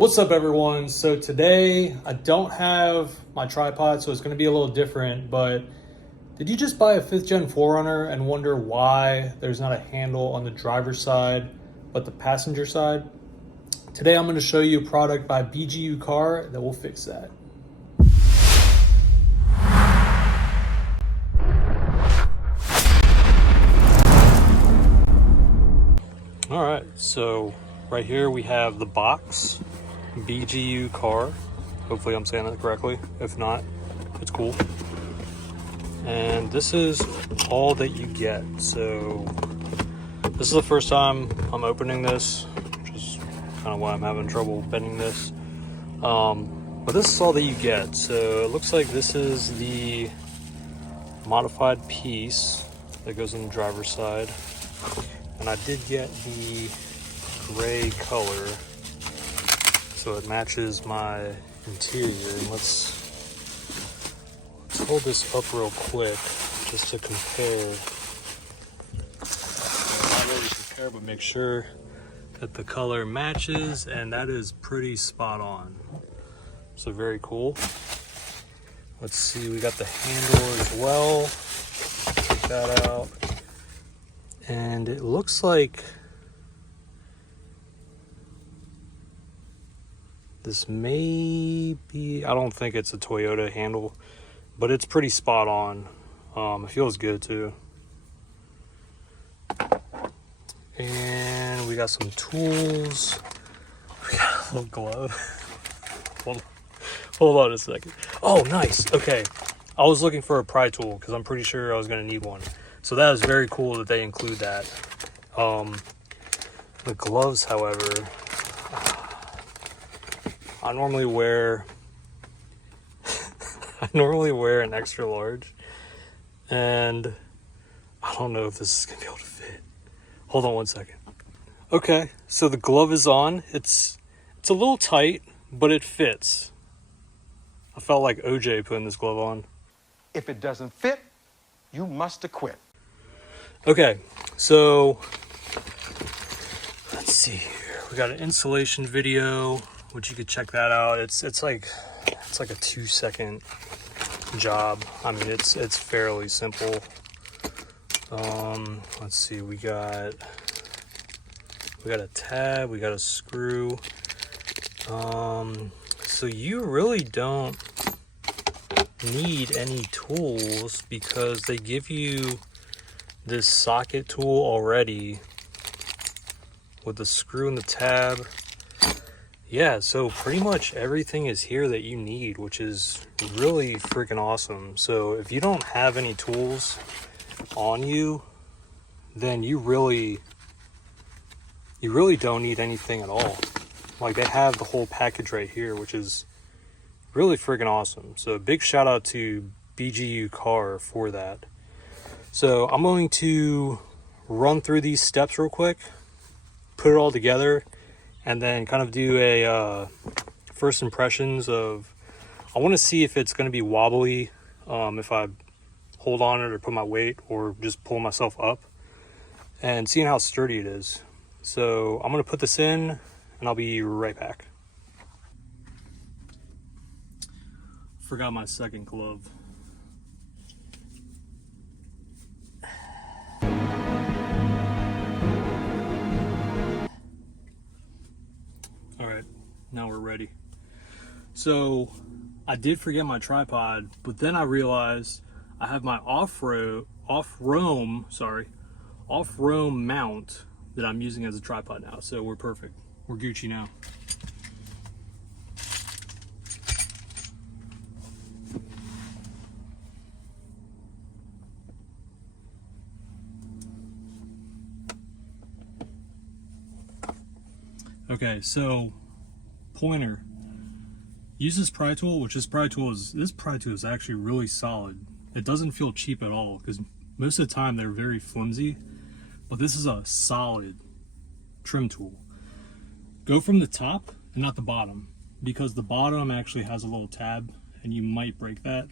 What's up everyone? So today I don't have my tripod, so it's going to be a little different, but did you just buy a 5th gen 4Runner and wonder why there's not a handle on the driver's side but the passenger side? Today I'm going to show you a product by BGUCAR that will fix that. Alright, so right here we have the box. BGUCAR. Hopefully I'm saying that correctly. If not, it's cool. And this is all that you get. So this is the first time I'm opening this, which is kind of why I'm having trouble bending this. But this is all that you get. So it looks like this is the modified piece that goes on the driver's side. And I did get the gray color, so it matches my interior. And let's hold this up real quick just to compare. Not really compare, but make sure that the color matches, and that is pretty spot on. So very cool. Let's see, we got the handle as well. Check that out. And it looks like this may be, I don't think it's a Toyota handle, but it's pretty spot on. It feels good too. And we got some tools. We got a little glove. Hold on a second. Oh, nice. Okay. I was looking for a pry tool because I'm pretty sure I was going to need one. So that is very cool that they include that. The gloves, however, I normally wear an extra large, and I don't know if this is gonna be able to fit. Hold on one second. Okay, so the glove is on. It's a little tight, but it fits. I felt like OJ putting this glove on. If it doesn't fit, you must acquit. Okay, so let's see here. We got an installation video, which you could check that out. It's like a 2-second job. I mean, it's fairly simple. Let's see. We got a tab. We got a screw. So you really don't need any tools because they give you this socket tool already with the screw and the tab. Yeah, so pretty much everything is here that you need, which is really freaking awesome. So if you don't have any tools on you, then you really don't need anything at all. Like, they have the whole package right here, which is really freaking awesome. So big shout out to BGUCAR for that. So I'm going to run through these steps real quick, put it all together, and then kind of do a first impressions of, I want to see if it's going to be wobbly, if I hold on it or put my weight or just pull myself up, and seeing how sturdy it is. So I'm going to put this in and I'll be right back. Forgot my second glove. Now we're ready. So I did forget my tripod, but then I realized I have my off-roam mount that I'm using as a tripod now. So we're perfect. We're Gucci now. Okay, so pointer. Use this pry tool, which this pry tool is actually really solid. It doesn't feel cheap at all because most of the time they're very flimsy, but this is a solid trim tool. Go from the top and not the bottom, because the bottom actually has a little tab and you might break that.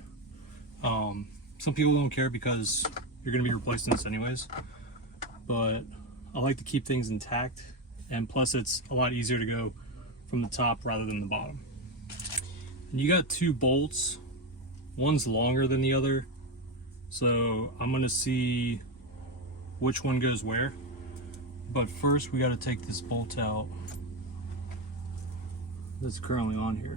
Some people don't care because you're going to be replacing this anyways, but I like to keep things intact, and plus it's a lot easier to go from the top rather than the bottom. And you got 2 bolts. One's longer than the other, so I'm gonna see which one goes where. But first we got to take this bolt out that's currently on here.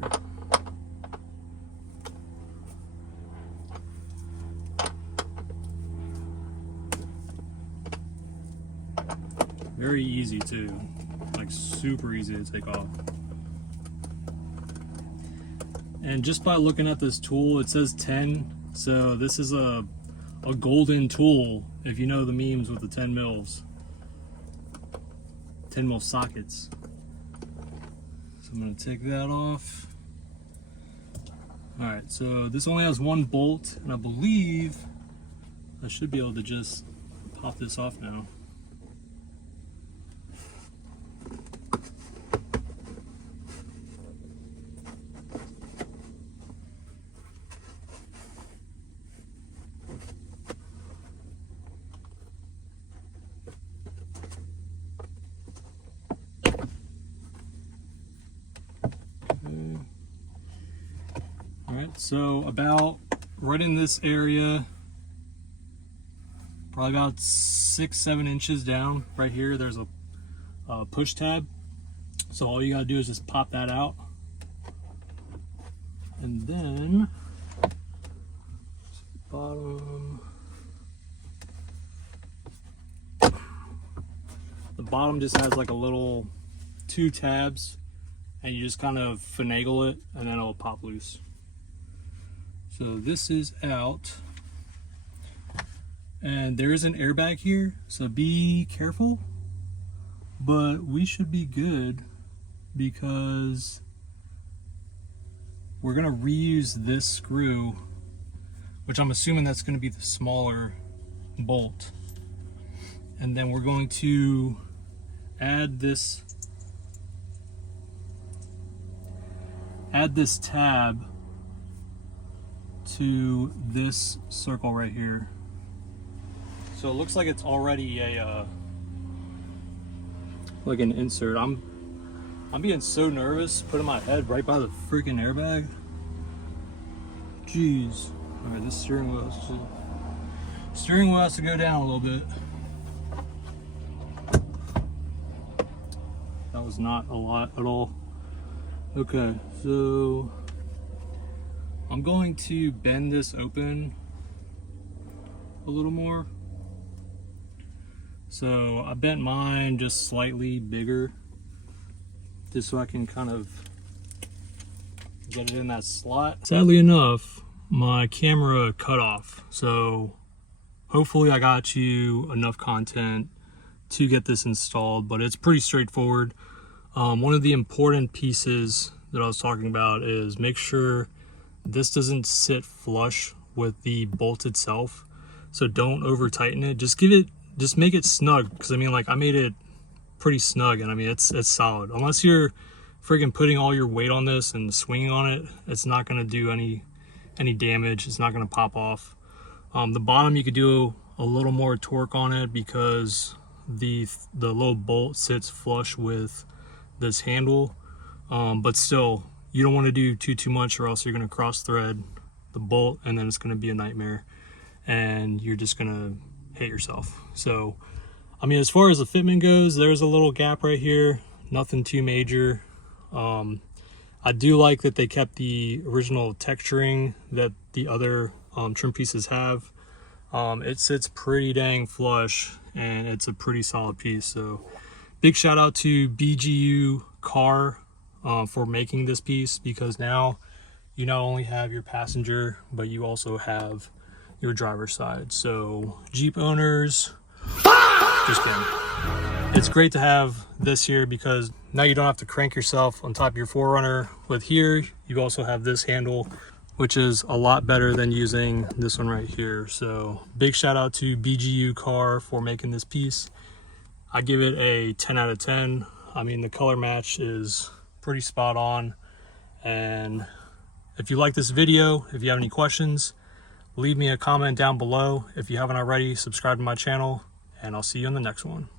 Very easy too, like super easy to take off. And just by looking at this tool, it says 10, so this is a golden tool if you know the memes with the 10 mils. 10 mil sockets. So I'm going to take that off. Alright, so this only has 1 bolt, and I believe I should be able to just pop this off now. Alright, so about right in this area, probably about 6-7 inches down right here, there's a push tab. So all you gotta do is just pop that out, and then bottom, the bottom just has like a little 2 tabs, and you just kind of finagle it and then it'll pop loose. So this is out, and there is an airbag here, so be careful, but we should be good because we're gonna reuse this screw, which I'm assuming that's gonna be the smaller bolt, and then we're going to add this tab to this circle right here. So it looks like it's already a like an insert. I'm being so nervous putting my head right by the freaking airbag. Jeez. All right, this steering wheel has to go down a little bit. That was not a lot at all. Okay, so I'm going to bend this open a little more. So I bent mine just slightly bigger, just so I can kind of get it in that slot. Sadly enough, my camera cut off, so hopefully I got you enough content to get this installed, but it's pretty straightforward. One of the important pieces that I was talking about is make sure this doesn't sit flush with the bolt itself, so don't over tighten it. Just make it snug, because I mean, like, I made it pretty snug, and I mean it's solid. Unless you're freaking putting all your weight on this and swinging on it, it's not going to do any damage. It's not going to pop off. The bottom, you could do a little more torque on it because the little bolt sits flush with this handle, but still, you don't want to do too much, or else you're going to cross thread the bolt, and then it's going to be a nightmare, and you're just going to hit yourself. So I mean, as far as the fitment goes, there's a little gap right here, nothing too major. I do like that they kept the original texturing that the other trim pieces have. It sits pretty dang flush, and it's a pretty solid piece. So big shout out to BGUCAR for making this piece, because now you not only have your passenger, but you also have your driver's side. So Jeep owners, just kidding. It's great to have this here, because now you don't have to crank yourself on top of your 4Runner with here. You also have this handle, which is a lot better than using this one right here. So big shout out to BGUCAR for making this piece. I give it a 10 out of 10. I mean, the color match is pretty spot on. And if you like this video, if you have any questions, leave me a comment down below. If you haven't already, subscribe to my channel, and I'll see you in the next one.